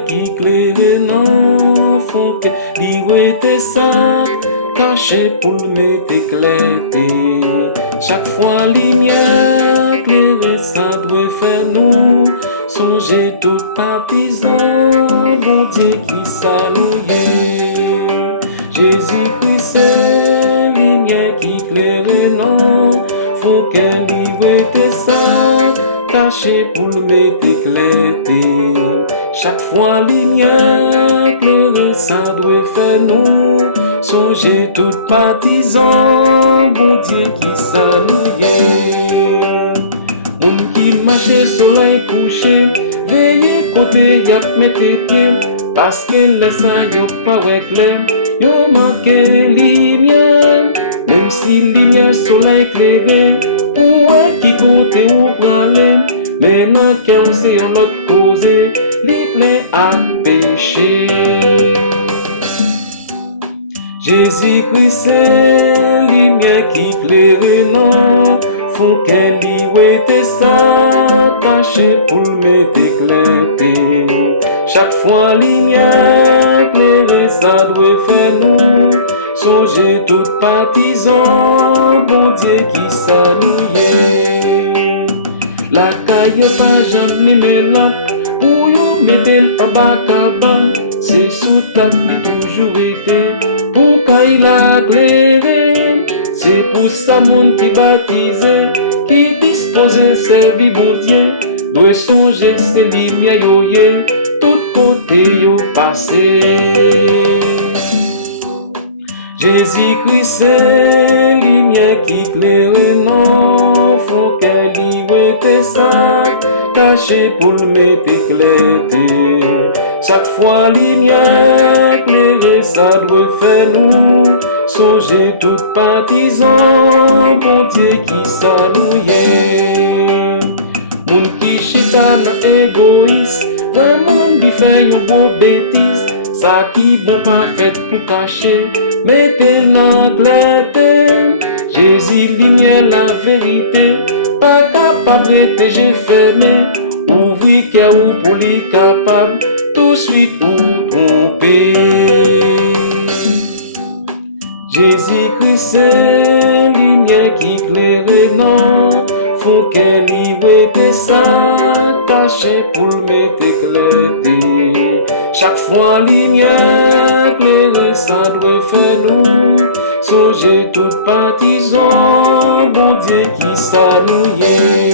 lumière qui éclaire non font que l'irrité ça caché pour le mettre éclaté. Chaque fois lumière éclairée ça doit faire nous songer tout partisan, bon Dieu qui s'allouait. Jésus-Christ c'est lumière qui éclaire non faut qu'elle l'irrité ça caché pour le mettre éclaté. Chaque fois lumière éclairée ça doit faire nous songer tout partisan, bon Dieu qui s'allouait. Moun qui marche soleil couché, veillez côté y'a mette pied, parce que les ça y'a pas clair, y'a manqué lumière, même si lumière soleil éclairé, ouais qui côté ou prend-les, mais non qu'on c'est en l'autre cause, li plein à péché. Jésus-Christ c'est lumière qui éclaire non faut qu'elle y ça caché pour le mettre éclaté. Chaque fois lumière éclairée ça doit faire nous songer tout partisan, bon Dieu qui s'allouait. La caille pas jamais les lampes pour y mettre en bas cabane, c'est sous table toujours été pour qu'il a éclairé. C'est pour ça mon qui baptisé, qui disposait servir bon Dieu, doit songer ses lumières yo yé, tout côté yo passé. Jésus-Christ c'est lumière qui éclaire non, faut qu'elle y mette ça, caché pour le mettre éclaté. Chaque fois lumière éclairée ça doit faire nous songer tout partisan, bon Dieu qui s'allouait. Moun qui chita nan égoïste, vraiment lui fait yon beau bêtise, ça qui bon pas fait pour cacher, mettez nan clarté. Jésus lumière la vérité, pas capable de j'ai fermé, ouvrir cœur ou pour lui capable, tout de suite ou tromper. Jésus-Christ c'est lumière qui éclaire non, faut qu'elle y mette ça caché pour le mettre éclaté. Chaque fois lumière éclairée ça doit faire nous songer tout partisan, bon Dieu qui s'allouait.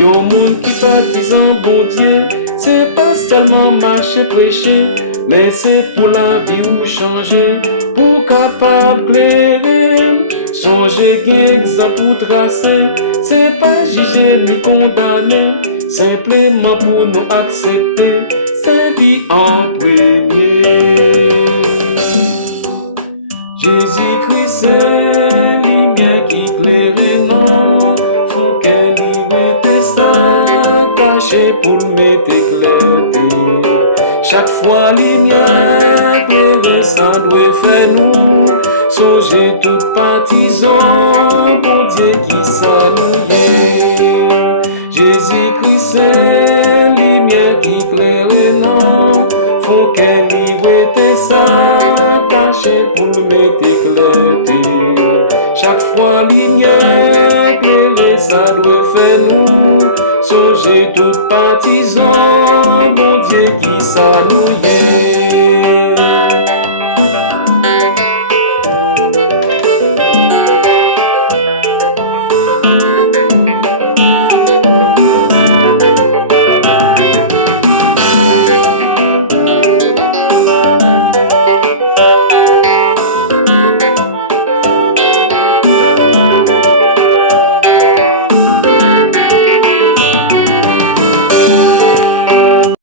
Yon monde qui partisan bon Dieu, c'est pas seulement marcher prêcher, mais c'est pour la vie ou changer, pour capable clairer. Songer qu'un exemple pour tracer, c'est pas juger ni condamner, simplement pour nous accepter, c'est vie en premier. Jésus-Christ c'est lumière qui éclaire non, faut qu'elle y mette ça caché pour le mettre éclaté. Chaque fois lumière éclairée ça doit faire nous songer tout partisan, bon Dieu qui s'allouait. Jésus-Christ c'est lumière qui éclaire non, faut qu'elle y mette ça caché pour le mettre éclaté. Chaque fois lumière éclairée ça doit faire nous songer tout partisan,